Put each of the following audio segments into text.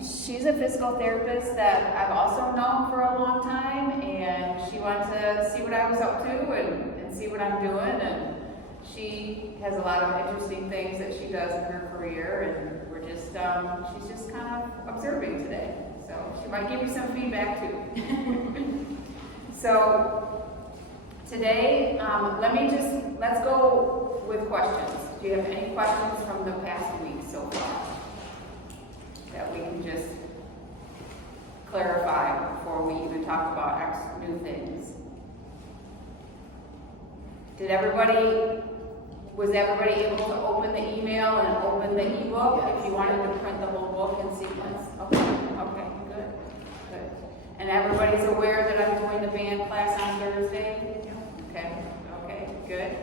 She's a physical therapist that I've also known for a long time, and she wanted to see what I was up to and see what I'm doing, and she has a lot of interesting things that she does in her career, and we're just, she's just kind of observing today, so she might give you some feedback too. So today, let's go with questions. Do you have any questions from the past week so far that we can just clarify before we even talk about new things? Was everybody able to open the email and open the ebook? Yes. If you wanted to print the whole book in sequence? Okay, good. And everybody's aware that I'm doing the band class on Thursday? Okay, good.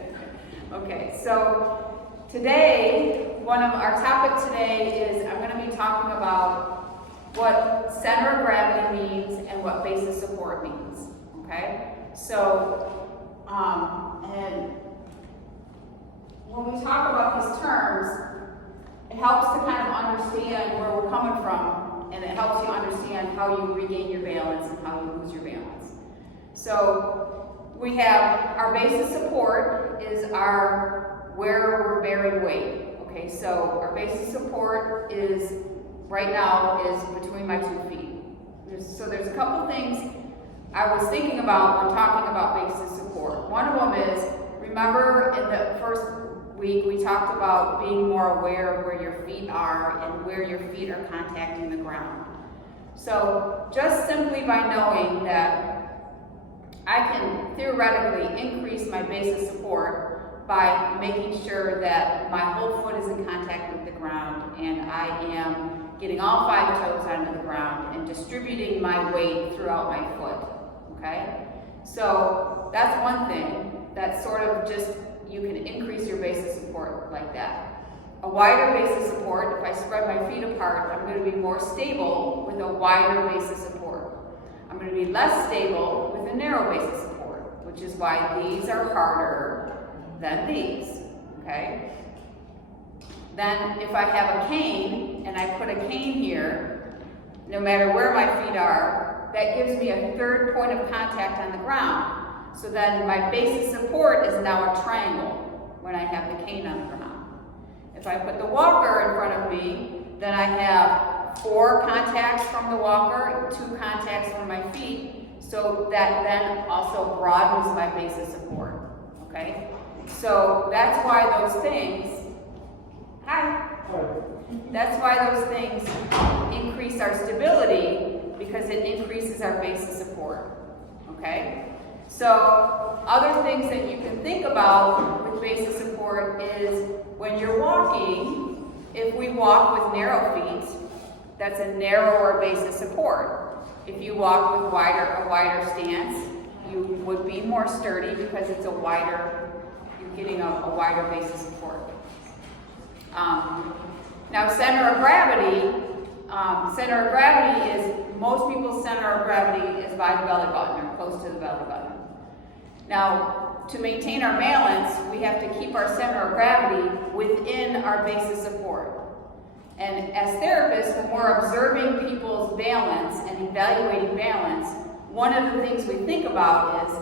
Okay, so today, our topic today is I'm going to be talking about what center of gravity means and what basis support means. Okay? So, and when we talk about these terms, it helps to kind of understand where we're coming from, and it helps you understand how you regain your balance and how you lose your balance. So we have our basis support is where we're bearing weight. Okay, so our basis support is right now is between my 2 feet. There's a couple things I was thinking about when talking about basis support. One of them is, remember in the first week we talked about being more aware of where your feet are and where your feet are contacting the ground. So just simply by knowing that I can theoretically increase my basis support by making sure that my whole foot is in contact with the ground and I am getting all 5 toes onto the ground and distributing my weight throughout my foot. Okay? So that's one thing. That's sort of just, you can increase your basis support like that. A wider basis support, if I spread my feet apart, I'm going to be more stable with a wider basis support. I'm going to be less stable with a narrow basis support, which is why these are harder than these. Okay? Then if I have a cane, and I put a cane here, no matter where my feet are, that gives me a third point of contact on the ground. So then my basis support is now a triangle when I have the cane on the ground. If I put the walker in front of me, then I have 4 contacts from the walker, 2 contacts from my feet, so that then also broadens my basis support. Okay? So that's why those things, that's why those things increase our stability, because it increases our basis support. Okay? So other things that you can think about with basis support is when you're walking, if we walk with narrow feet, that's a narrower basis support. If you walk with a wider stance, you would be more sturdy because it's you're getting a wider basis support. Now center of gravity is, most people's center of gravity is by the belly button or close to the belly button. Now, to maintain our balance, we have to keep our center of gravity within our basis support. And as therapists, when we're observing people's balance and evaluating balance, one of the things we think about is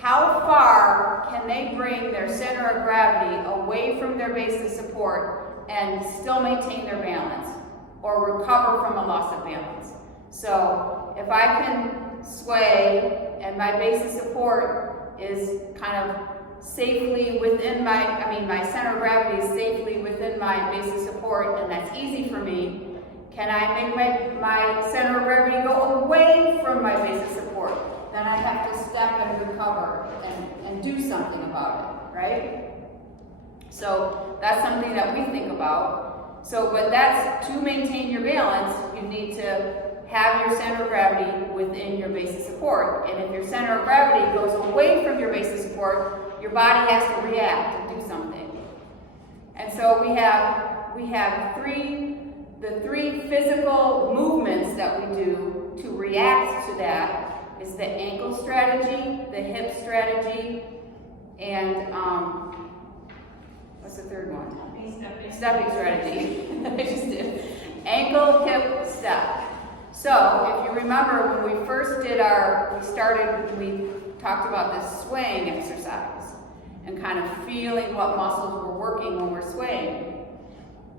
how far can they bring their center of gravity away from their basis support and still maintain their balance or recover from a loss of balance. So if I can sway and my basis support is kind of safely within my center of gravity is safely within my basis support, and that's easy for me, can I make my center of gravity go away from my basis support? Then I have to step and recover and do something about it, right? So that's something that we think about. So, but that's to maintain your balance, you need to have your center of gravity within your basis support. And if your center of gravity goes away from your basis support, your body has to react and do something. And so we have the three physical movements that we do to react to that is the ankle strategy, the hip strategy, and what's the third one? Stepping strategy. I just did. Ankle, hip, step. So if you remember when we first did we talked about this swaying exercise and kind of feeling what muscles were working when we're swaying.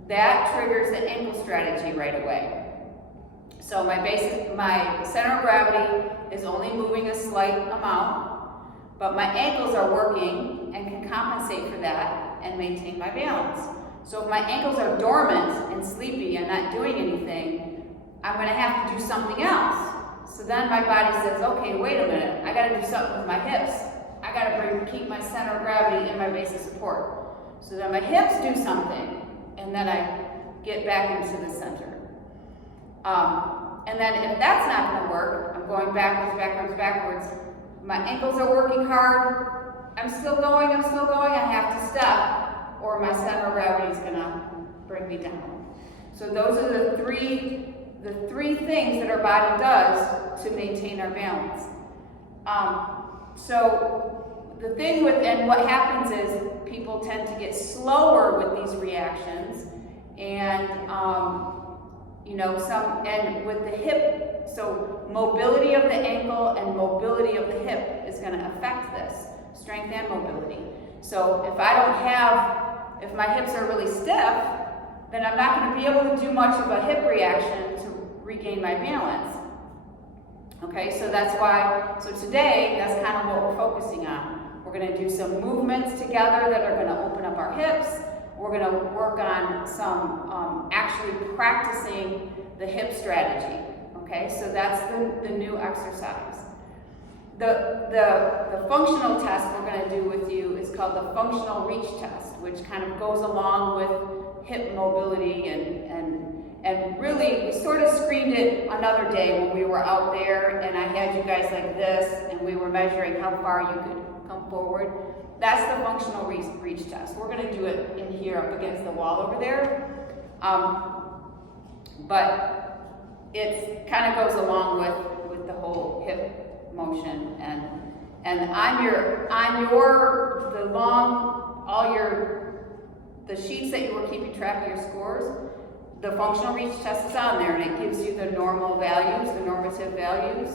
That triggers the ankle strategy right away. So my center of gravity is only moving a slight amount, but my ankles are working and can compensate for that and maintain my balance. So if my ankles are dormant and sleepy and not doing anything, I'm going to have to do something else. So then my body says, okay, wait a minute, I got to do something with my hips. I got to keep my center of gravity and my base of support. So then my hips do something, and then I get back into the center. And then if that's not going to work, I'm going backwards. My ankles are working hard. I'm still going. I have to stop, or my center of gravity is going to bring me down. So those are the three things that our body does to maintain our balance. So the thing what happens is people tend to get slower with these reactions, and and with the hip, so mobility of the ankle and mobility of the hip is going to affect this, strength and mobility. So if my hips are really stiff, then I'm not going to be able to do much of a hip reaction to regain my balance. Okay, so today, that's kind of what we're focusing on. We're going to do some movements together that are going to open up our hips. We're going to work on some actually practicing the hip strategy. Okay, so that's the new exercise. The functional test we're going to do with you is called the functional reach test, which kind of goes along with hip mobility and really, we sort of screened it another day when we were out there, and I had you guys like this, and we were measuring how far you could come forward. That's the functional reach test. We're going to do it in here up against the wall over there. But it kind of goes along with the whole hip motion, and the sheets that you were keeping track of your scores, the functional reach test is on there, and it gives you the normal values, the normative values.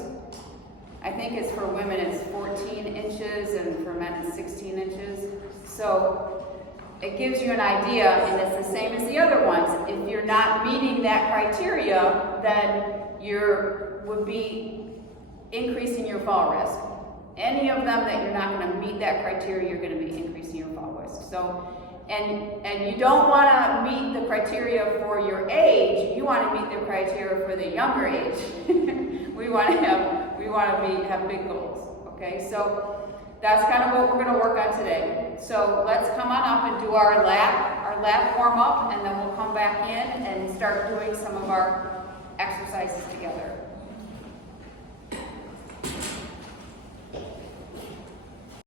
I think it's for women it's 14 inches and for men it's 16 inches. So it gives you an idea, and it's the same as the other ones. If you're not meeting that criteria, then you would be increasing your fall risk. Any of them that you're not going to meet that criteria, you're going to be increasing your fall risk. So, and you don't want to meet the criteria for your age. You want to meet the criteria for the younger age. we want to have big goals. Okay, so that's kind of what we're going to work on today. So let's come on up and do our lap warm up, and then we'll come back in and start doing some of our exercises together.